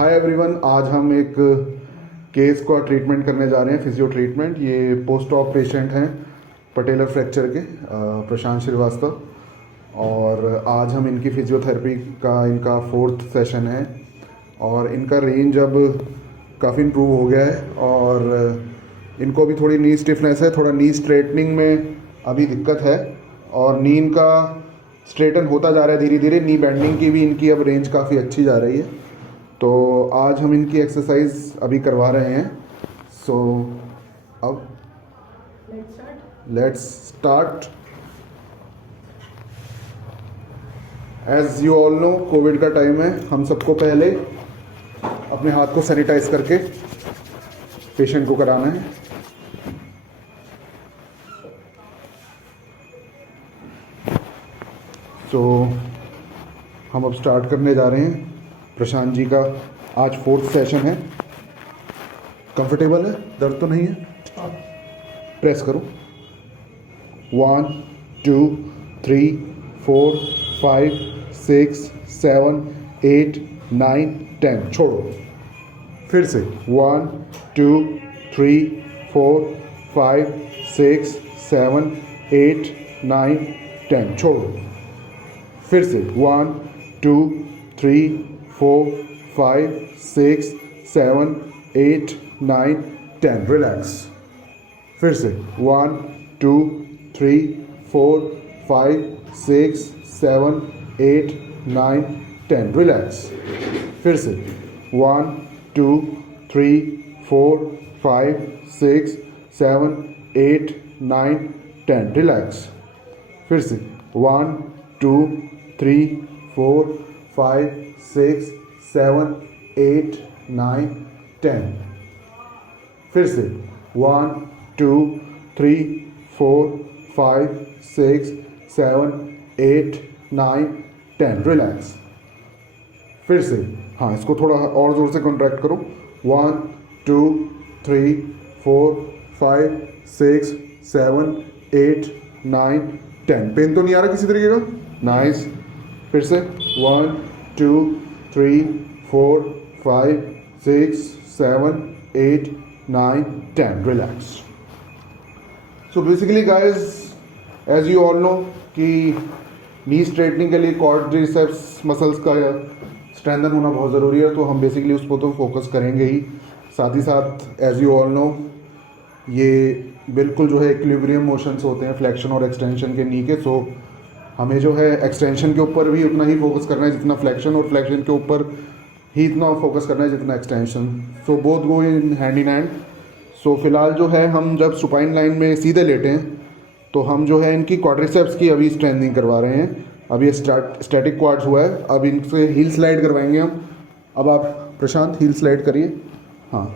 Hi everyone, आज हम एक केस का ट्रीटमेंट करने जा रहे हैं, फिजियो ट्रीटमेंट। ये पोस्ट ऑप पेशेंट हैं पटेलर फ्रैक्चर के, प्रशांत श्रीवास्तव। और आज हम इनकी फिजियोथेरेपी का इनका 4th सेशन है और इनका रेंज अब काफ़ी इम्प्रूव हो गया है और इनको अभी थोड़ी नी स्टिफनेस है, थोड़ा नी स्ट्रेटनिंग में अभी दिक्कत है और नी इनका स्ट्रेटन होता जा रहा है धीरे धीरे। नी बेंडिंग की भी इनकी अब रेंज काफ़ी अच्छी जा रही है। तो आज हम इनकी एक्सरसाइज अभी करवा रहे हैं। सो अब let's start. As you all know, Covid का टाइम है। हम सबको पहले अपने हाथ को सैनिटाइज करके पेशेंट को कराना है। तो हम अब स्टार्ट करने जा रहे हैं। प्रशांत जी का आज 4th सेशन है। कंफर्टेबल है? दर्द तो नहीं है? प्रेस करो। 1 2 3 4 5 6 7 8 9 10। छोड़ो। फिर से 1 2 3 4 5 6 7 8 9 10। छोड़ो। फिर से 1 2 3 4 5 6 7 8 9 10। रिलैक्स। फिर से 1 2 3 4 5 6 7 8 9 10। रिलैक्स। फिर से 1 2 3 4 5 6 7 8 9 10। रिलैक्स। फिर से 1 2 3 4 5 6 7 8 9 10। फिर से 1 2 3 4 5 6 7 8 9 10। रिलैक्स। फिर से, हाँ, इसको थोड़ा और ज़ोर से कॉन्ट्रैक्ट करो। 1 2 3 4 5 6 7 8 9 10। पेन तो नहीं आ रहा किसी तरीके का? नाइस। फिर से 1 2 3 4 5 6 7 8 9 10। Relax. So basically guys, as you all know कि नी स्ट्रेटनिंग के लिए क्वाड्रिसेप्स मसल्स का स्ट्रेंथन होना बहुत ज़रूरी है। तो हम बेसिकली उस पर तो फोकस करेंगे ही। साथ ही साथ एज यू ऑल नो, ये बिल्कुल जो है इक्विलिब्रियम मोशंस होते हैं फ्लेक्शन और एक्सटेंशन के नी के। सो हमें जो है एक्सटेंशन के ऊपर भी उतना ही फोकस करना है जितना फ्लेक्शन, और फ्लेक्शन के ऊपर ही इतना फोकस करना है जितना extension. So both go in hand in hand. So फिलहाल जो है हम जब सुपाइन लाइन में सीधे लेटे हैं तो हम जो है इनकी क्वाड्रिसेप्स की अभी स्ट्रेंथनिंग करवा रहे हैं। अभी ये स्टैटिक क्वाड्स हुआ है, अब इनसे हील स्लाइड करवाएंगे हम। अब आप प्रशांत हील स्लाइड करिए। हाँ।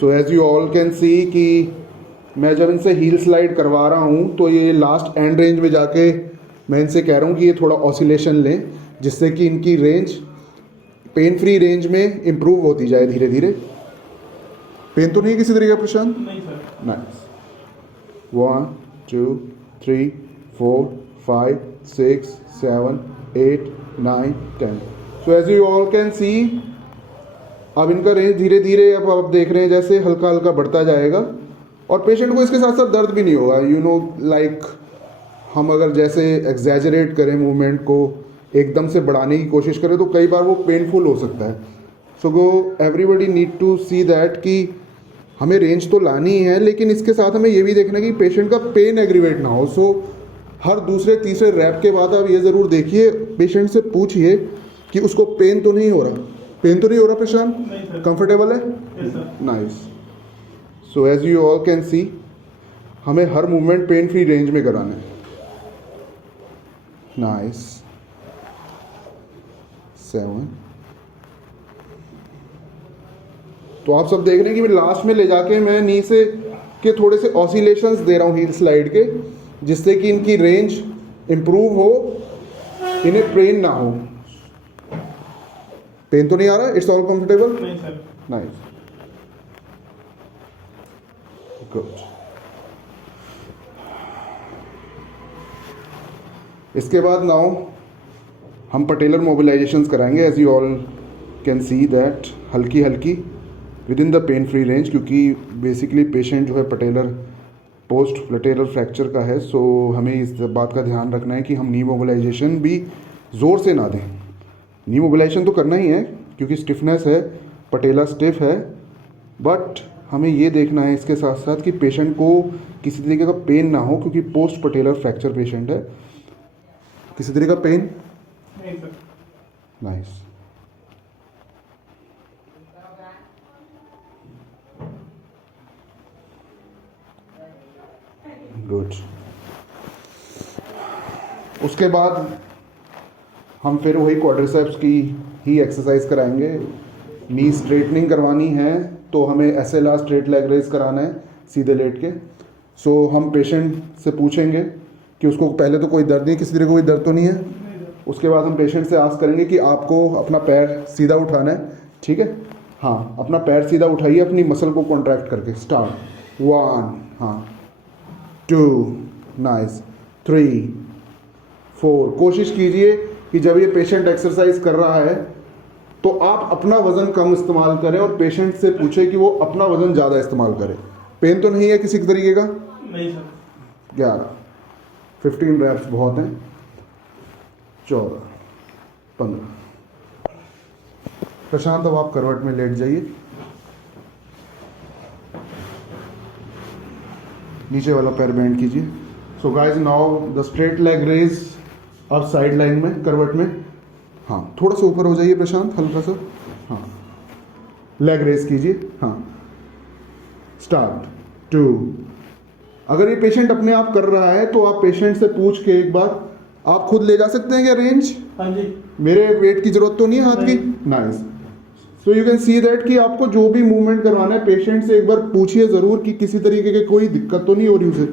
So as you all can see कि मैं जब इनसे हील स्लाइड करवा रहा हूँ तो ये लास्ट एंड रेंज में जाके मैं इनसे कह रहा हूँ कि ये थोड़ा ऑसिलेशन लें, जिससे कि इनकी रेंज पेन फ्री रेंज में इम्प्रूव होती जाए धीरे धीरे। पेन तो नहीं किसी तरीके का प्रशांत? नहीं sir. Nice. 1 2 3 4 5 6 7 8 9 10। So as you all can see, अब इनका रेंज धीरे धीरे अब आप देख रहे हैं जैसे हल्का हल्का बढ़ता जाएगा और पेशेंट को इसके साथ साथ दर्द भी नहीं होगा। यू नो, लाइक हम अगर जैसे एग्जैजरेट करें मूवमेंट को, एकदम से बढ़ाने की कोशिश करें तो कई बार वो पेनफुल हो सकता है। So go everybody need to see that कि हमें रेंज तो लानी है, लेकिन इसके साथ हमें ये भी देखना है कि पेशेंट का पेन एग्रीवेट ना हो। सो हर दूसरे तीसरे रैप के बाद आप ये ज़रूर देखिए, पेशेंट से पूछिए कि उसको पेन तो नहीं हो रहा। पेन तो नहीं हो रहा प्रशांत? कंफर्टेबल है? Nice. So as you all can see, हमें हर मूवमेंट पेन फ्री रेंज में कराना है। नाइस। 7। तो आप सब देख रहे हैं कि मैं लास्ट में ले जाके मैं नी से के थोड़े से ऑसिलेशंस दे रहा हूँ हील स्लाइड के, जिससे कि इनकी रेंज इंप्रूव हो, इन्हें पेन ना हो। पेन तो नहीं आ रहा? It's all comfortable? नहीं सर। Nice, good. इसके बाद नाउ हम पटेलर मोबिलाइजेशंस कराएंगे as you all can see that, हल्की हल्की within the pain free range, क्योंकि बेसिकली पेशेंट जो है पटेलर पोस्ट फ्लेटेलर फ्रैक्चर का है। सो हमें इस बात का ध्यान रखना है कि हम नी मोबिलाइजेशन भी ज़ोर से ना दें। नी मोबिलाइजेशन तो करना ही है क्योंकि स्टिफनेस है, पटेला स्टिफ है, बट हमें ये देखना है इसके साथ साथ कि पेशेंट को किसी तरीके का पेन ना हो, क्योंकि पोस्ट पटेलर फ्रैक्चर पेशेंट है। किसी तरीके का पेन नहीं सर। नाइस। गुड। उसके बाद हम फिर वही क्वाड्रिसेप्स की ही एक्सरसाइज कराएंगे। नी स्ट्रेटनिंग करवानी है तो हमें SLR स्ट्रेट लेग रेज कराना है सीधे लेट के। सो हम पेशेंट से पूछेंगे कि उसको पहले तो कोई दर्द नहीं, किसी तरह कोई दर्द तो नहीं है। उसके बाद हम पेशेंट से आस्क करेंगे कि आपको अपना पैर सीधा उठाना है, ठीक है? हाँ, अपना पैर सीधा उठाइए अपनी मसल को कॉन्ट्रैक्ट करके। स्टार्ट 1, हाँ, 2, नाइस, 3, 4। कोशिश कीजिए कि जब ये पेशेंट एक्सरसाइज कर रहा है तो आप अपना वजन कम इस्तेमाल करें और पेशेंट से पूछें कि वो अपना वजन ज़्यादा इस्तेमाल करे। पेन तो नहीं है किसी तरीके का? नहीं सर। 11, 15 रैप्स बहुत हैं। 14, 15। प्रशांत, अब आप करवट में लेट जाइए। नीचे वाला पैर बेंड कीजिए। So guys, now the straight leg raise अब साइड लाइन में, करवट में। हाँ, थोड़ा सा ऊपर हो जाइए प्रशांत, हल्का सा। हाँ, लेग रेज कीजिए। हाँ, स्टार्ट 2। अगर ये पेशेंट अपने आप कर रहा है तो आप पेशेंट से पूछ के एक बार, आप खुद ले जा सकते हैं क्या रेंज? हाँ जी। मेरे वेट की जरूरत तो नहीं है हाथ की? Nice. So you can see that कि आपको जो भी मूवमेंट करवाना है पेशेंट से एक बार पूछिए ज़रूर कि किसी तरीके की कोई दिक्कत तो नहीं हो रही उसे।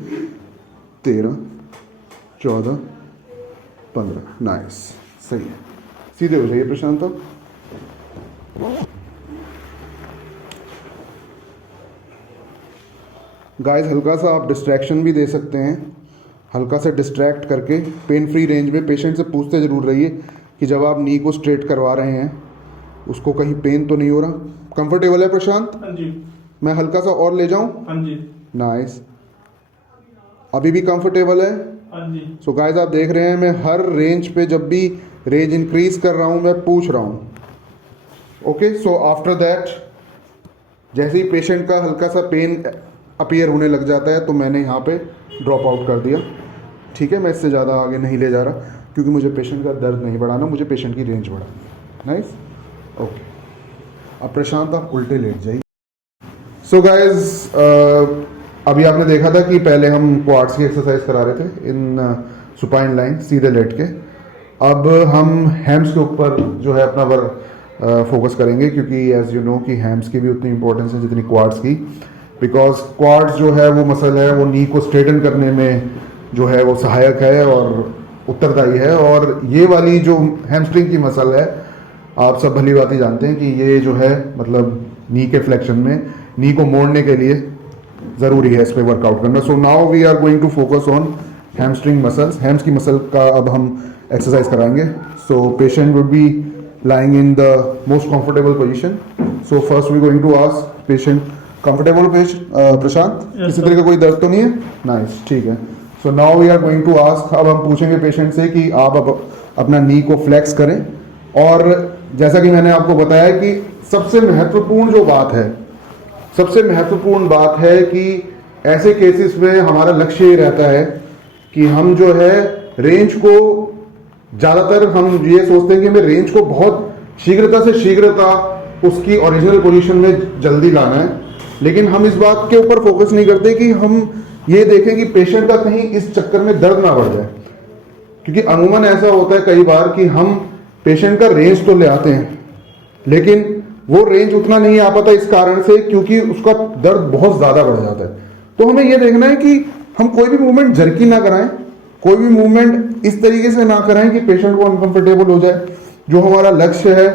13, 14, 15। नाइस, सही है। सीधे हो जाइए प्रशांत। अब गाइस, हल्का सा आप डिस्ट्रैक्शन भी दे सकते हैं। हल्का सा डिस्ट्रैक्ट करके पेन फ्री रेंज में पेशेंट से पूछते ज़रूर रहिए कि जब आप नी को स्ट्रेट करवा रहे हैं उसको कहीं पेन तो नहीं हो रहा। कंफर्टेबल है प्रशांत? हाँ जी। मैं हल्का सा और ले जाऊं? हाँ जी। नाइस। अभी भी कंफर्टेबल है? हाँ जी। सो गाइस, आप देख रहे हैं मैं हर रेंज पे जब भी रेंज इंक्रीज कर रहा हूं मैं पूछ रहा हूं। ओके, सो आफ्टर दैट जैसे ही पेशेंट का हल्का सा पेन अपीयर होने लग जाता है तो मैंने यहाँ पे ड्रॉप आउट कर दिया। ठीक है, मैं इससे ज़्यादा आगे नहीं ले जा रहा क्योंकि मुझे पेशेंट का दर्द नहीं बढ़ाना, मुझे पेशेंट की रेंज बढ़ाना। Nice, okay. अब प्रशांत आप उल्टे लेट जाइए। सो गाइस, अभी आपने देखा था कि पहले हम क्वाड्स की एक्सरसाइज करा रहे थे इन सुपाइन लाइन सीधे लेट के। अब हम हैम्स के ऊपर जो है अपना फोकस करेंगे, क्योंकि एज यू नो कि हैम्स की भी उतनी इंपॉर्टेंस है जितनी क्वाड्स की, बिकॉज क्वाड्स जो है वो मसल है, वो नी को स्ट्रेटन करने में जो है वो सहायक है और उत्तरदायी है। और ये वाली जो हैमस्ट्रिंग की मसल है, आप सब भली बात ही जानते हैं कि ये जो है मतलब नी के फ्लेक्शन में, नी को मोड़ने के लिए ज़रूरी है इस पर वर्कआउट करना। So now we are going to focus on hamstring muscles. Hams की मसल का अब हम एक्सरसाइज कराएंगे। So patient would be lying in the most comfortable position. So first we're going to ask patient comfortable प्रशांत, किसी तरह का कोई दर्द तो नहीं है? नाइस, ठीक है। So now we are going to ask, अब हम पूछेंगे पेशेंट से कि आप अब अपना नी को फ्लेक्स करें। और जैसा कि मैंने आपको बताया कि सबसे महत्वपूर्ण जो बात है, सबसे महत्वपूर्ण बात है कि ऐसे केसेस में हमारा लक्ष्य ये रहता है कि हम जो है रेंज को, ज़्यादातर हम ये सोचते हैं कि हमें रेंज को बहुत शीघ्रता से शीघ्रता उसकी ओरिजिनल पोजीशन में जल्दी लाना है, लेकिन हम इस बात के ऊपर फोकस नहीं करते कि हम ये देखें कि पेशेंट का कहीं इस चक्कर में दर्द ना बढ़ जाए। क्योंकि अमूमन ऐसा होता है कई बार कि हम पेशेंट का रेंज तो ले आते हैं लेकिन वो रेंज उतना नहीं आ पाता इस कारण से क्योंकि उसका दर्द बहुत ज़्यादा बढ़ जाता है। तो हमें ये देखना है कि हम कोई भी मूवमेंट जर्की ना कराएं, कोई भी मूवमेंट इस तरीके से ना कराएं कि पेशेंट को अनकंफर्टेबल हो जाए। जो हमारा लक्ष्य है,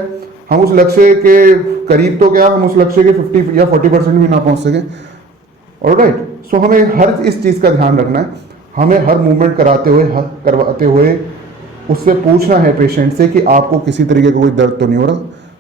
हम उस लक्ष्य के करीब तो क्या, हम उस लक्ष्य के 50 या 40% भी ना पहुंच सके। ऑलराइट, सो हमें हर इस चीज़ का ध्यान रखना है। हमें हर मूवमेंट करवाते हुए उससे पूछना है पेशेंट से कि आपको किसी तरीके का कोई दर्द तो नहीं हो रहा।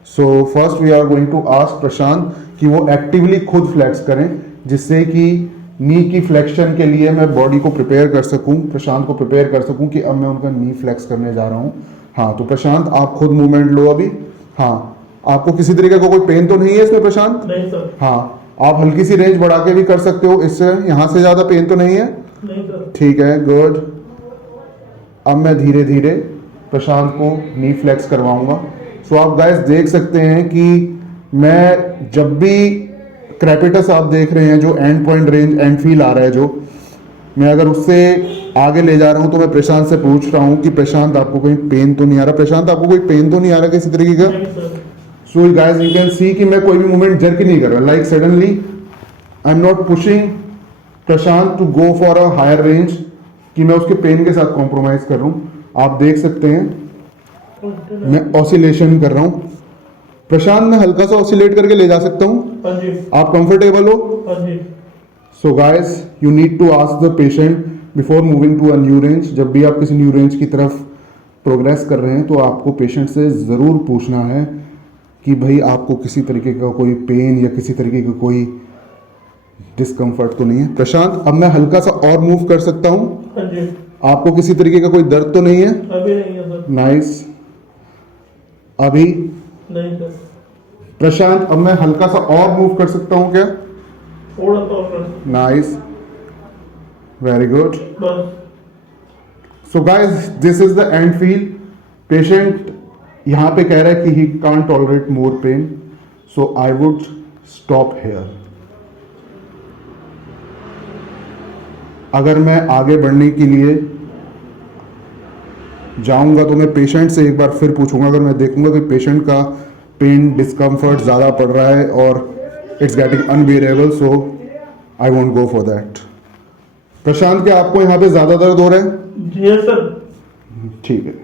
So first we are going to ask Prashant कि वो एक्टिवली खुद फ्लेक्स करें, जिससे कि नी की फ्लेक्शन के लिए मैं बॉडी को प्रिपेयर कर सकूं, प्रशांत को प्रिपेयर कर सकूं कि अब मैं उनका नी फ्लेक्स करने जा रहा हूं। हाँ, तो प्रशांत आप खुद मूवमेंट लो अभी। हाँ, आपको किसी तरीके का कोई पेन तो नहीं है इसमें प्रशांत? नहीं सर। हाँ, आप हल्की सी रेंज बढ़ा के भी कर सकते हो, इससे यहाँ से ज़्यादा पेन तो नहीं है? नहीं सर। ठीक है, गुड। अब मैं धीरे धीरे प्रशांत को नी फ्लेक्स करवाऊंगा। सो आप गाइस देख सकते हैं कि मैं जब भी क्रैपिटस आप देख रहे हैं जो end point range end feel आ रहा है, जो मैं अगर उससे आगे ले जा रहा हूं तो मैं प्रशांत से पूछ रहा हूं कि प्रशांत आपको कोई पेन तो नहीं आ रहा? प्रशांत आपको कोई पेन तो नहीं आ रहा किसी तरीके का? नहीं sir. So guys you can see कि मैं कोई भी मूवमेंट जर्क नहीं कर रहा, like suddenly I am not pushing Prashant to go for a higher range कि मैं उसके पेन के साथ कॉम्प्रोमाइज कर रहा हूं। आप देख सकते हैं मैं ऑसिलेशन कर रहा हूं। प्रशांत मैं हल्का सा ऑसिलेट करके ले जा सकता हूं, हाँ जी। आप कंफर्टेबल हो? हाँ जी। So guys you need to ask the patient before moving to a new range. जब भी आप किसी न्यू रेंज की तरफ प्रोग्रेस कर रहे हैं तो आपको पेशेंट से ज़रूर पूछना है कि भाई आपको किसी तरीके का कोई पेन या किसी तरीके का कोई डिस्कम्फर्ट तो नहीं है? प्रशांत अब मैं हल्का सा और मूव कर सकता हूं, हाँ जी। आपको किसी तरीके का कोई दर्द तो नहीं है? अभी नहीं है सर। नाइस। अभी नहीं सर। प्रशांत अब मैं हल्का सा और मूव कर सकता हूं क्या? थोड़ा सा और कर। Nice, very good. बस। So guys this is the end feel. Patient यहां पे कह रहा है कि he can't tolerate more pain, so I would stop here. अगर मैं आगे बढ़ने के लिए जाऊंगा तो मैं पेशेंट से एक बार फिर पूछूंगा। अगर मैं देखूंगा कि पेशेंट का पेन डिस्कम्फर्ट ज़्यादा पड़ रहा है और it's getting unbearable, so I won't go for that. Prashant क्या आपको यहाँ पे ज़्यादा दर्द हो रहा है? जी सर। ठीक है,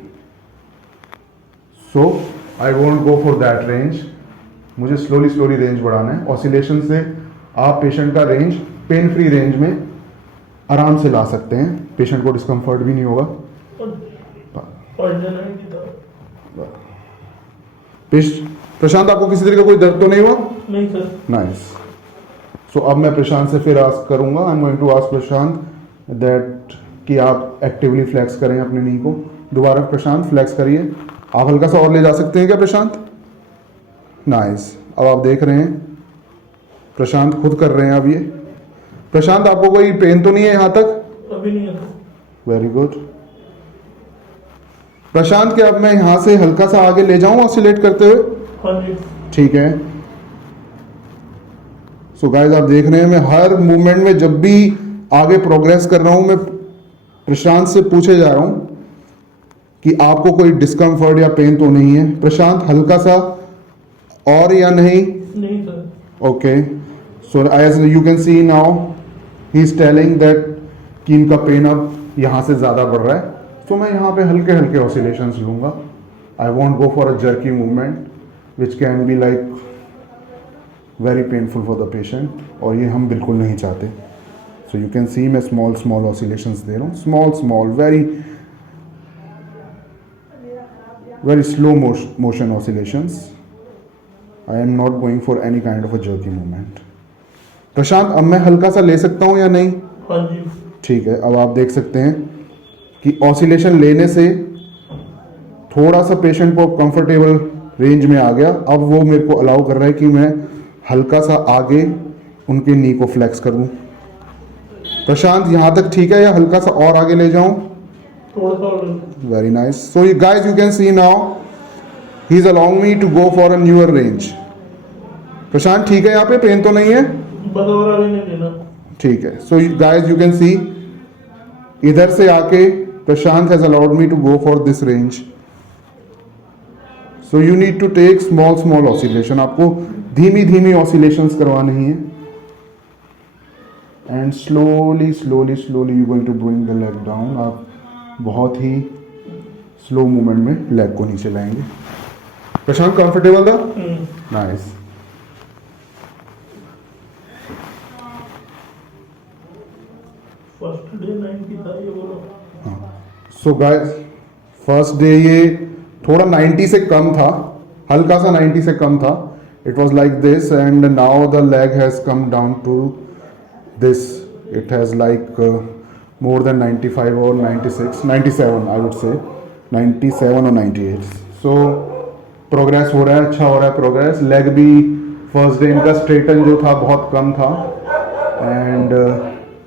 so I won't go for that range. मुझे स्लोली स्लोली रेंज बढ़ाना है। ऑसिलेशन से आप पेशेंट का रेंज पेन फ्री रेंज में आराम से ला सकते हैं, पेशेंट को डिस्कम्फर्ट भी नहीं होगा। प्रशांत आपको किसी तरीके का कोई दर्द तो नहीं हुआ? नहीं सर। नाइस। सो अब मैं प्रशांत से फिर आस्क करूंगा, I am going to ask Prashant that कि आप एक्टिवली फ्लेक्स करें अपने नी को। दोबारा प्रशांत फ्लेक्स करिए। आप हल्का सा और ले जा सकते हैं क्या प्रशांत? नाइस। अब आप देख रहे हैं प्रशांत खुद कर रहे हैं अब ये। प्रशांत आपको कोई पेन तो नहीं है यहाँ तक? अभी नहीं है सर। Very good. प्रशांत क्या अब मैं यहां से हल्का सा आगे ले जाऊं ऑसिलेट करते हुए? हाँ जी। ठीक है। सो गाइस आप देख रहे हैं मैं हर मूवमेंट में जब भी आगे प्रोग्रेस कर रहा हूं मैं प्रशांत से पूछे जा रहा हूं कि आपको कोई डिस्कम्फर्ट या पेन तो नहीं है? प्रशांत हल्का सा और या नहीं? नहीं sir. Okay, so as you can see now he is telling that कि इनका पेन अब यहाँ से ज़्यादा बढ़ रहा है, तो मैं यहाँ पे हल्के हल्के ऑसिलेशंस लूँगा। I want go for a jerky movement which can be like very painful for the patient, और ये हम बिल्कुल नहीं चाहते। सो यू कैन सी मैं स्मॉल स्मॉल ऑसिलेशंस दे रहा हूँ, small small very very slow motion oscillations. I am not going for any kind of a jerky movement. Prashant अब मैं हल्का सा ले सकता हूँ या नहीं? हाँ जी। ठीक है। अब आप देख सकते हैं कि ऑसिलेशन लेने से थोड़ा सा पेशेंट को कंफर्टेबल रेंज में आ गया। अब वो मेरे को अलाउ कर रहा है कि मैं हल्का सा आगे उनके नी को फ्लेक्स कर दूं। प्रशांत यहाँ तक ठीक है या हल्का सा और आगे ले जाऊं? थोड़ा सा और। Very nice. So you guys you can see now he is allowing me to go for a newer range. Prashant ठीक है, यहाँ पे पेन तो नहीं है? बस और आगे नहीं लेना। ठीक है। So guys you can see इधर से आके Prashant has allowed me to go for this range. So you need to take small small oscillation. आपको धीमी धीमी ऑसिलेशंस करवानी है and slowly slowly slowly you going to bring the leg down. आप बहुत ही स्लो मूवमेंट में लेग को नीचे लाएंगे। प्रशांत कंफर्टेबल था? नाइस। फर्स्ट डे 90 था ये बोलो। सो गाइस फर्स्ट डे ये थोड़ा 90 से कम था, हल्का सा 90 से कम था. It was like this and now the leg has come down to this. It has like more than 95 or 96, 97 I would say, 97 or 98. So progress हो रहा है, अच्छा हो रहा है प्रोग्रेस. लेग भी फर्स्ट डे इनका स्ट्रेटन जो था बहुत कम था एंड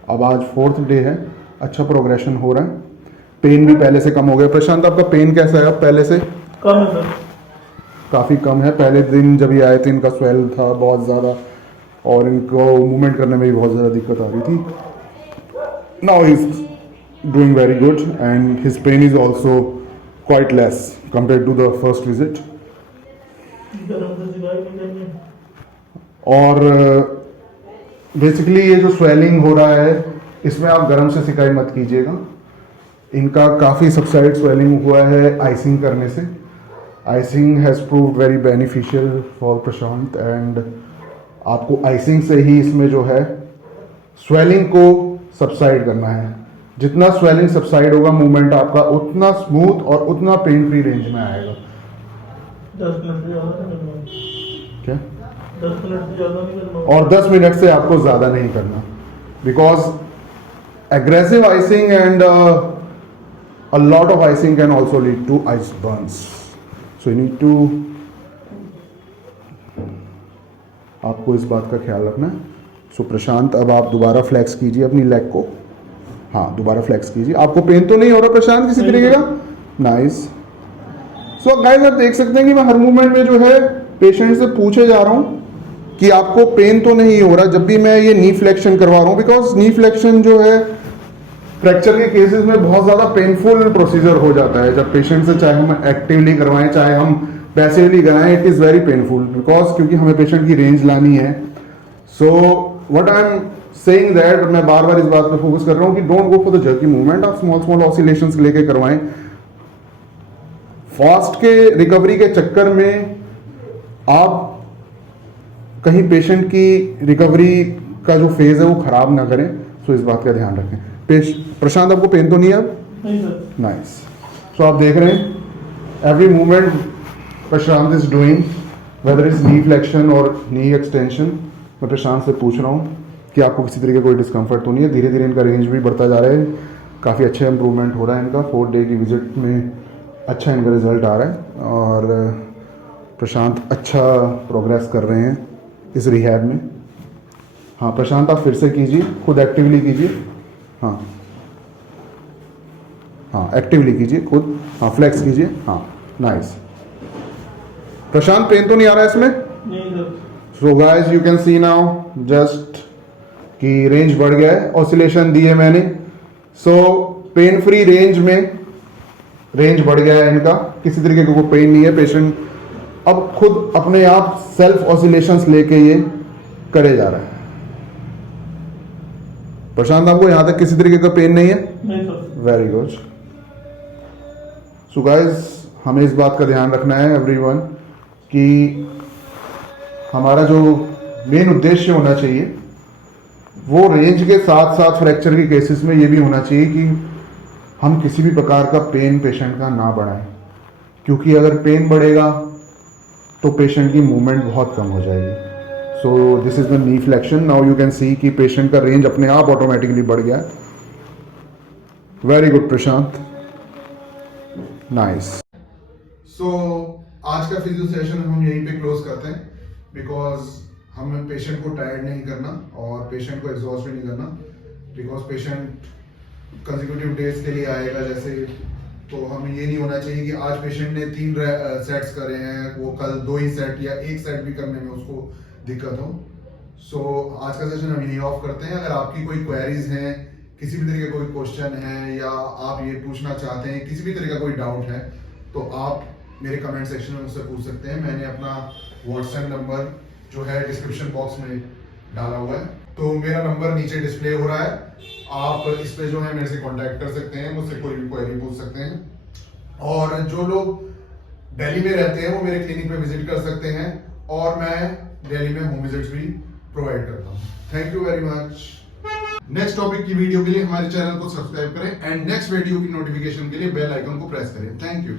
अब आज फोर्थ डे है, अच्छा प्रोग्रेशन हो रहा है. पेन भी पहले से कम हो गया. प्रशांत आपका पेन कैसा है अब पहले से? कम है सर. काफ़ी कम है. पहले दिन जब ये आए थे इनका स्वेल था बहुत ज़्यादा और इनको मूवमेंट करने में भी बहुत ज़्यादा दिक्कत आ रही थी. Now he's doing very good and his pain is also quite less compared to the first visit. गरम से सिलाई नहीं करनी. और बेसिकली ये जो स्वेलिंग हो रहा है इसमें आप गर्म से सिकाई मत कीजिएगा. इनका काफ़ी सबसाइड स्वेलिंग हुआ है आइसिंग करने से. Icing has proved very beneficial for Prashant and आपको आइसिंग से ही इसमें जो है स्वेलिंग को सबसाइड करना है. जितना स्वेलिंग सबसाइड होगा मूवमेंट आपका उतना स्मूथ और उतना पेन फ्री रेंज में आएगा. 10 मिनट से ज़्यादा नहीं करना. क्या? 10 मिनट से ज़्यादा नहीं करना. और 10 मिनट से आपको ज़्यादा नहीं करना because aggressive icing and a lot of icing can also lead to ice burns. So you need to, आपको इस बात का ख्याल रखना है. सो प्रशांत अब आप दोबारा फ्लेक्स कीजिए अपनी लेग को. हाँ दोबारा फ्लेक्स कीजिए. आपको पेन तो नहीं हो रहा प्रशांत किसी तरीके का? नाइस. सो गाइस आप देख सकते हैं कि मैं हर मूवमेंट में जो है पेशेंट से पूछे जा रहा हूँ कि आपको पेन तो नहीं हो रहा जब भी मैं ये नी फ्लेक्शन करवा रहा हूँ. बिकॉज नी फ्लेक्शन जो है फ्रैक्चर के केसेस में बहुत ज़्यादा पेनफुल प्रोसीजर हो जाता है. जब पेशेंट से चाहे हम एक्टिवली करवाएं चाहे हम पैसिवली कराएं, it is very painful because क्योंकि हमें पेशेंट की रेंज लानी है. So what I am saying that, मैं बार बार इस बात पे फोकस कर रहा हूँ कि don't go for the jerky movement. आप स्मॉल स्मॉल ऑसिलेशंस लेके करवाएं. फास्ट के रिकवरी के चक्कर में आप कहीं पेशेंट की रिकवरी का जो फेज है वो खराब ना करें. सो इस बात का ध्यान रखें. प्रशांत आपको पेन तो नहीं है अब? नहीं सर. नाइस. सो आप देख रहे हैं every movement Prashant is doing whether is knee flexion और नी एक्सटेंशन. मैं प्रशांत से पूछ रहा हूँ कि आपको किसी तरीके का कोई डिस्कम्फर्ट तो नहीं है. धीरे धीरे इनका रेंज भी बढ़ता जा रहा है. काफ़ी अच्छा इंप्रूवमेंट हो रहा है इनका. 4 डे की विजिट में अच्छा इनका रिजल्ट आ रहा है और प्रशांत अच्छा प्रोग्रेस कर रहे हैं इस रिहैब में. हाँ प्रशांत आप फिर से कीजिए, खुद एक्टिवली कीजिए. हाँ हाँ एक्टिवली कीजिए खुद. हाँ फ्लेक्स कीजिए. हाँ नाइस. प्रशांत पेन तो नहीं आ रहा है इसमें? नहीं sir. So guys you can see now just कि रेंज बढ़ गया है. ऑसिलेशन दी है मैंने. सो पेन फ्री रेंज में रेंज बढ़ गया है इनका. किसी तरीके का कोई पेन नहीं है. पेशेंट अब खुद अपने आप सेल्फ ऑसिलेशंस लेके ये करे जा रहा है. प्रशांत आपको यहां तक किसी तरीके का पेन नहीं है? नहीं sir. Very good. So guys हमें इस बात का ध्यान रखना है एवरीवन कि हमारा जो मेन उद्देश्य होना चाहिए वो रेंज के साथ साथ फ्रैक्चर के केसेस में ये भी होना चाहिए कि हम किसी भी प्रकार का पेन पेशेंट का ना बढ़ाएं. क्योंकि अगर पेन बढ़ेगा तो पेशेंट की मूवमेंट बहुत कम हो जाएगी. So this is the knee flexion. Now you can see कि पेशेंट का रेंज अपने आप ऑटोमेटिकली बढ़ गया. वेरी गुड प्रशांत. नाइस. सो आज का फिजियो सेशन हम यहीं पे क्लोज करते हैं बिकॉज हमें पेशेंट को टायर्ड नहीं करना और पेशेंट को एग्जॉस्ट भी नहीं करना. बिकॉज पेशेंट कंसेक्यूटिव डेज के लिए आएगा जैसे, तो हमें ये नहीं होना चाहिए कि आज पेशेंट ने 3 सेट्स करे हैं वो कल 2 ही सेट या 1 सेट भी करने में उसको दिक्कत हो. सो आज का सेशन हम यहीं ऑफ करते हैं. अगर आपकी कोई क्वेरीज हैं, किसी भी तरीके का कोई क्वेश्चन है या आप ये पूछना चाहते हैं, किसी भी तरह का कोई डाउट है तो आप मेरे कमेंट सेक्शन में मुझसे पूछ सकते हैं. मैंने अपना व्हाट्सएप नंबर जो है डिस्क्रिप्शन बॉक्स में डाला हुआ है. तो मेरा नंबर नीचे डिस्प्ले हो रहा है. आप इस पे जो है मेरे से कांटेक्ट कर सकते हैं, मुझसे कोई भी क्वेरी पूछ सकते हैं. और जो लोग दिल्ली में रहते हैं वो मेरे क्लिनिक पे विजिट कर सकते हैं और मैं दिल्ली में होम विजिट्स भी प्रोवाइड करता हूँ. Thank you very much. Next topic की वीडियो के लिए हमारे चैनल को सब्सक्राइब करें एंड नेक्स्ट वीडियो की नोटिफिकेशन के लिए बेल आइकन को प्रेस करें। Thank you.